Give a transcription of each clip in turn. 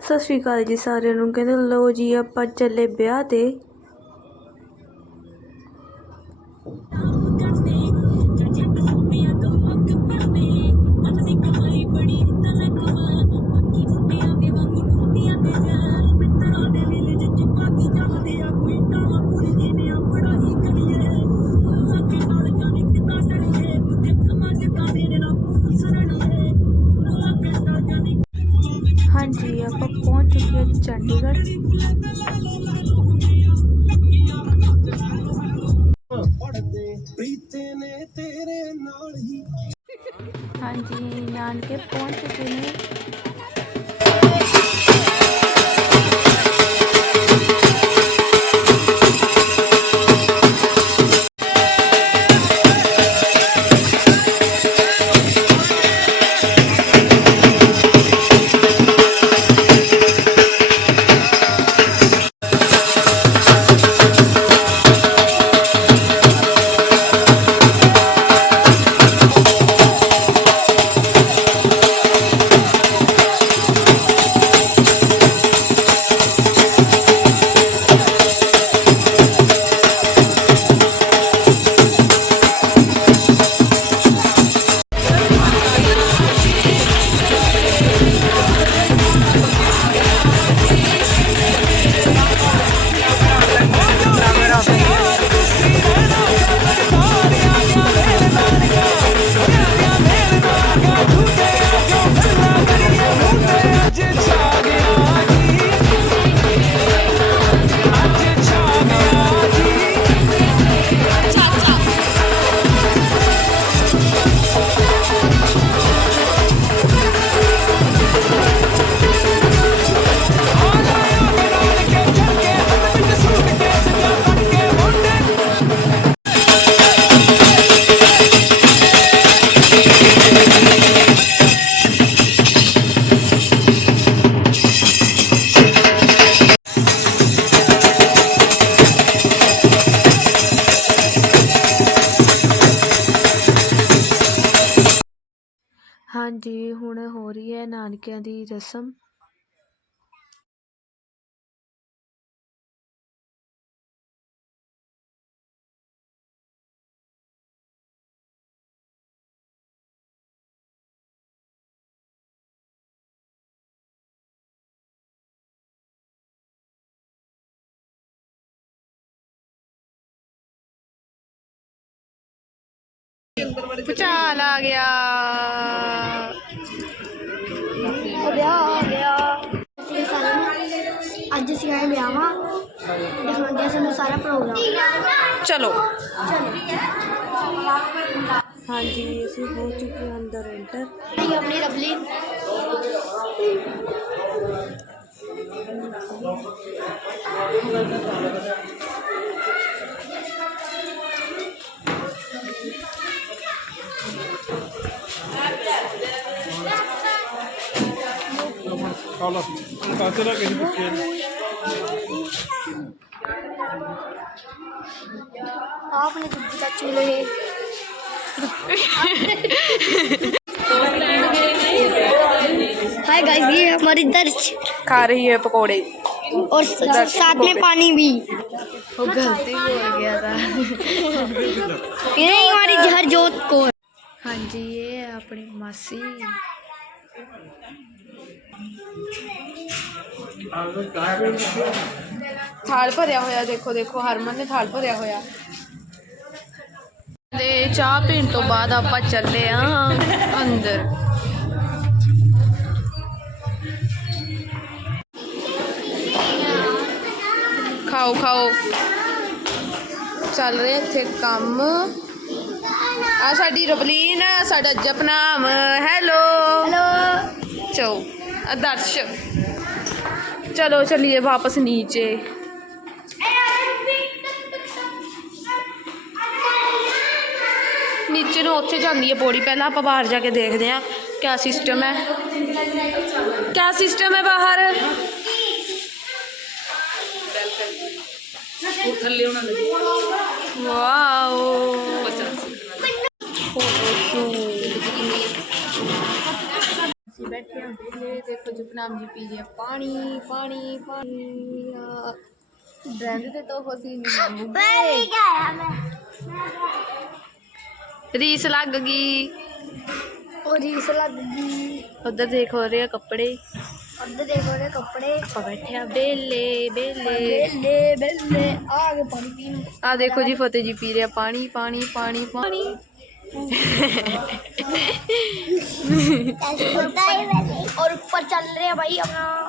ਸਤਿ ਸ਼੍ਰੀ ਅਕਾਲ ਜੀ ਸਾਰਿਆਂ ਨੂੰ। ਕਹਿੰਦੇ ਲਓ ਜੀ ਆਪਾਂ ਚੱਲੇ ਵਿਆਹ ਤੇ। चंडीगढ़ ਜੀ ਹੁਣ ਹੋ ਰਹੀ ਹੈ ਨਾਨਕਿਆਂ ਦੀ ਰਸਮ। ਭੁਚਾਲ ਆ ਗਿਆ। सारा प्रोग्राम चलो। हाँ जी ऐसे हो चुके हैं अंदर एंटर अपनी रबली आपने तो जीता चूल्हे हाय गाइस ये हमारी दर्ज खा रही है पकोड़े। और साथ में पानी भी। वो गलती हो गया था। ये हमारी हर जोत को हाँ जी ये अपनी मासी ਥਾਲ ਭਰਿਆ ਹੋਇਆ ਦੇਖੋ ਦੇਖੋ ਹਰਮਨ ਨੇ ਥਾਲ ਭਰਿਆ ਹੋਇਆ। ਤੇ ਚਾਹ ਪੀਣ ਤੋਂ ਬਾਅਦ ਆਪਾਂ ਚੱਲੇ ਆ ਅੰਦਰ। ਖਾਓ ਖਾਓ। ਚੱਲ ਰਿਹਾ ਇੱਥੇ ਕੰਮ। ਆ ਸਾਡੀ ਰਬਲੀਨ ਸਾਡਾ ਜਪਨਾਮ। ਹੈਲੋ। हेलो ਚੋ आदर्श चलो, चलिए वापस नीचे। नीचे ना उत्थे जाती है पौड़ी। पहले आप बाहर जाके देखते हैं क्या सिस्टम है। क्या सिस्टम है बाहर? वाह फ़ोटो शूट ਵਿਹਲੇ ਦੇਖੋ ਜਪਨਾਮ ਜੀ ਪੀ ਰਿਹਾ ਪਾਣੀ ਪਾਣੀ ਪਾਣੀ ਆ ਬ੍ਰਾਂਡ ਤੇ ਤੋਂ ਫਸੀ ਨਹੀਂ ਮੈਂ ਕੀ ਆਇਆ ਮੈਂ ਰੀਸ ਲੱਗ ਗਈ ਉਹ ਰੀਸ ਲੱਗ ਗਈ ਉਧਰ ਦੇਖ ਹੋ ਰਹੇ ਆ ਕੱਪੜੇ ਅੱਧੇ ਦੇਖੋ ਦੇ ਕੱਪੜੇ ਆਪਾਂ ਬੈਠੇ ਆ ਬੇਲੇ ਬੇਲੇ ਬੇਲੇ ਬੇਲੇ ਆ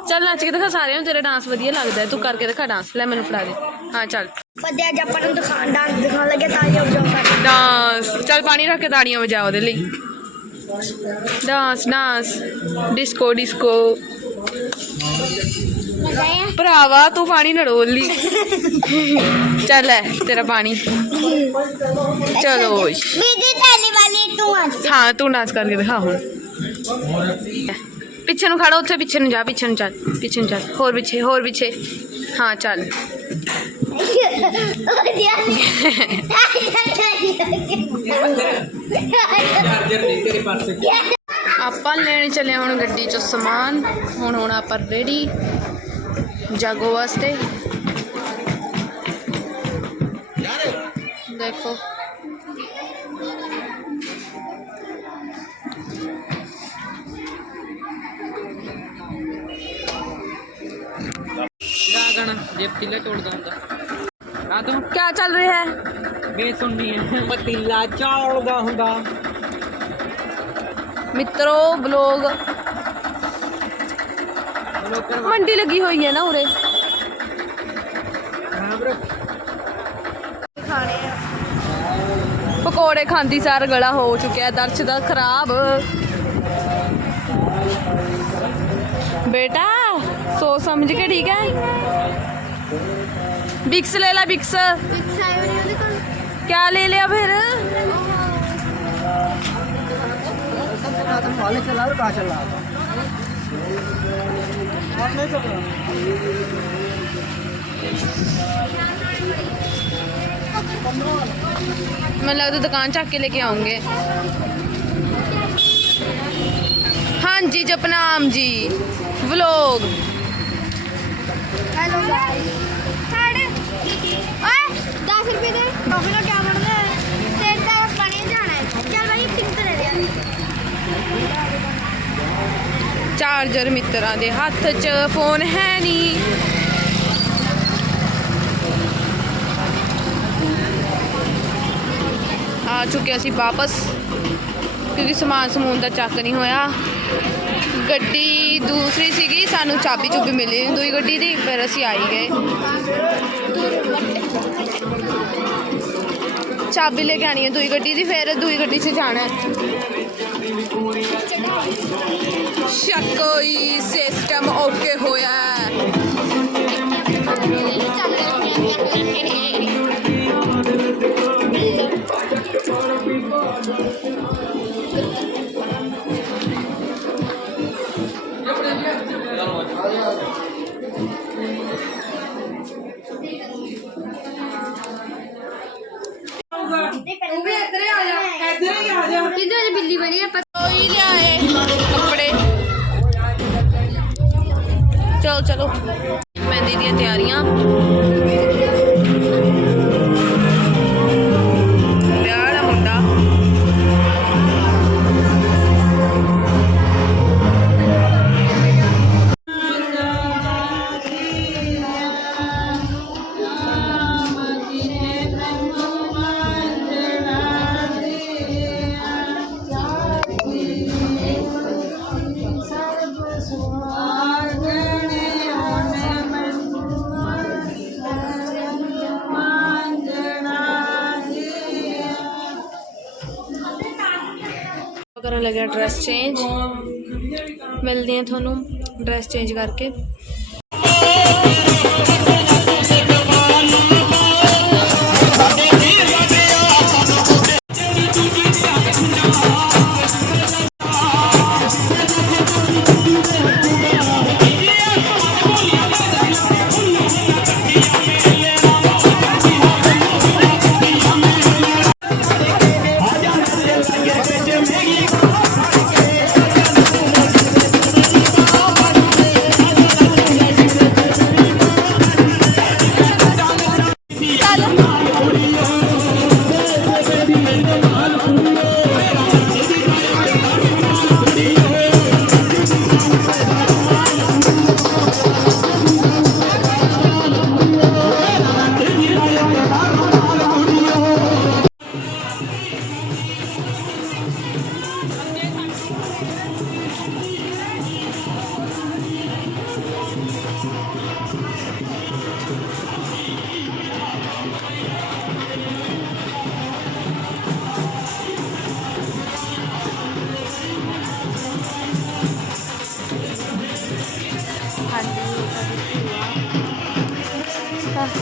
ਚੱਲ ਨੱਚ ਕੇ ਦਿਖਾ ਸਾਰਿਆਂ ਨੂੰ ਤੇਰਾ ਡਾਂਸ ਵਧੀਆ ਲੱਗਦਾ ਤੂੰ ਕਰਕੇ ਦਿਖਾ ਡਾਂਸ ਲੈ ਮੈਨੂੰ ਫੜਾ ਦੇ। ਹਾਂ ਚੱਲ। ਫਤਿਹ ਅੱਜ ਆਪਾਂ ਨੂੰ ਦਿਖਾਣ ਡਾਂਸ ਦਿਖਾਉਣ ਲੱਗੇ ਤਾਂ ਜੋ ਜੋ ਡਾਂਸ ਚੱਲ ਪਾਣੀ ਰੱਖ ਕੇ ਤਾੜੀਆਂ ਵਜਾਓ ਉਹਦੇ ਲਈ। ਡਾਂਸ ਡਾਂਸ ਡਿਸਕੋ ਡਿਸਕੋ भरावा तू पानी नड़ोली चल है तेरा पानी। चलो हाँ तू नाच करके दिखा हाँ। हूँ। पिछे नु खड़ा उठे पिछे नु जा पिछे नु चल पिछे नु चल। और पीछे और पीछे। हाँ चल। आप लैन चलिए हूँ ग्डी चो समान हूँ हूँ आप रेडी जागो वास्ते देखो ये क्या चल रही है मैं सुननी है पतीला चौड़ा होगा मित्रों ब्लॉग मंडी लगी हुई है ना उरे। पकौड़े खादी सार गला हो चुका है दर्श का खराब। बेटा सो समझ के ठीक है? बिक्स ले ला बिक्स। क्या ले लिया फिर? तो था कहाँ चल रहा था नहीं चल रहा मैं लगता दुकान चाक के लेके आऊँगे। हाँ जी Japnam ji vlog hello guys दस रुपए दे। ਚਾਰਜਰ ਮਿੱਤਰਾਂ ਦੇ ਹੱਥ 'ਚ ਫੋਨ ਹੈ ਨਹੀਂ। ਆ ਚੁੱਕੇ ਅਸੀਂ ਵਾਪਸ, ਕਿਉਂਕਿ ਸਮਾਨ ਸਮੂਨ ਦਾ ਚੱਕ ਨਹੀਂ ਹੋਇਆ। ਗੱਡੀ ਦੂਸਰੀ ਸੀਗੀ, ਸਾਨੂੰ ਚਾਬੀ ਚੁੱਬੀ ਮਿਲੀ ਦੂਈ ਗੱਡੀ ਦੀ, ਫਿਰ ਅਸੀਂ ਆਈ ਗਏ। ਚਾਬੀ ਲੈ ਕੇ ਆਣੀ ਹੈ ਦੂਈ ਗੱਡੀ ਦੀ, ਫਿਰ ਦੂਈ ਗੱਡੀ 'ਚ ਜਾਣਾ ਹੈ। ਸ਼ੱਕੋਈ ਸਿਸਟਮ ਓਕੇ ਹੋਇਆ ਹੈ। ਕਰਨ ਲੱਗਿਆ ਡਰੈਸ ਚੇਂਜ ਮਿਲਦੀ ਆ ਤੁਹਾਨੂੰ ਡਰੈਸ ਚੇਂਜ ਕਰਕੇ।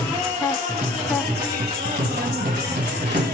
フッ。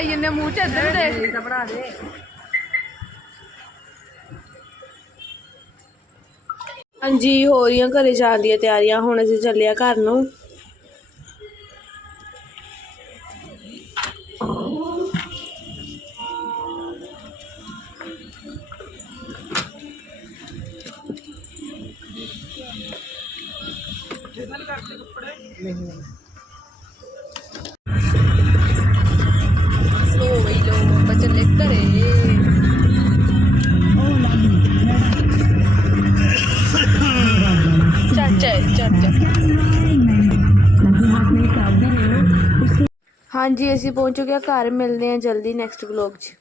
ਪਾਈ ਜੰਨੇ ਮੂੰਹ ਚ ਇੱਧਰ ਦੇ ਤਾਂ ਬਣਾ ਦੇ। ਹਾਂਜੀ ਹੋ ਰਹੀਆਂ ਘਰੇ ਜਾਣ ਦੀਆਂ ਤਿਆਰੀਆਂ ਹੁਣ ਅਸੀਂ ਚੱਲੇ ਆ ਘਰ ਨੂੰ। ਲੋ ਹਾਂਜੀ ਅਸੀਂ ਪਹੁੰਚ ਚੁੱਕੇ ਹਾਂ ਘਰ ਮਿਲਦੇ ਹਾਂ ਜਲਦੀ ਨੈਕਸਟ ਵਲੌਗ 'ਚ